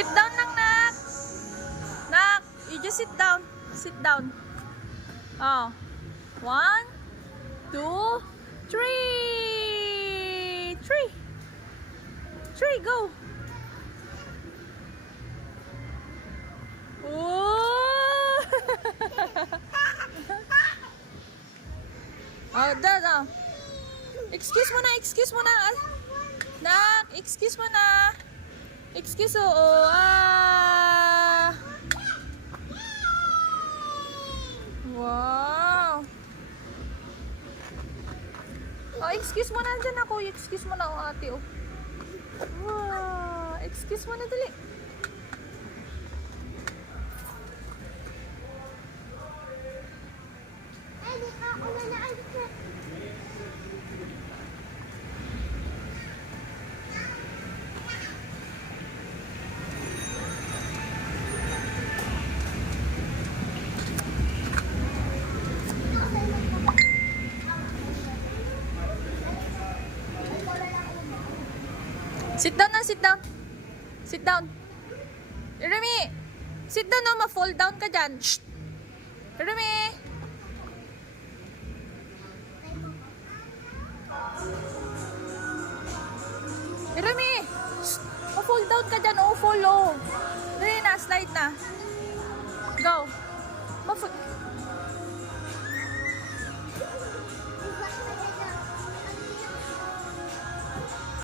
Sit down lang, Nak. Nak, you just sit down. Sit down. Oh. 1, 2, 3. 3. 3, go. Oh. Oh, dad, oh. Excuse mo na, excuse mo na. Nak, excuse mo na. Excuse, oo. Ah. Wow. Oh, excuse mo na dyan ako. Excuse mo na, oh, ate, oh. Wow. Excuse mo na, dali. Sit down na, sit down. Sit down. Remy, sit down na, ma-fall down ka dyan. Shh. Remy. Remy, ma-fall down ka dyan. Oh, fall, oh. Remy na, slide na. Go. Ma-fall.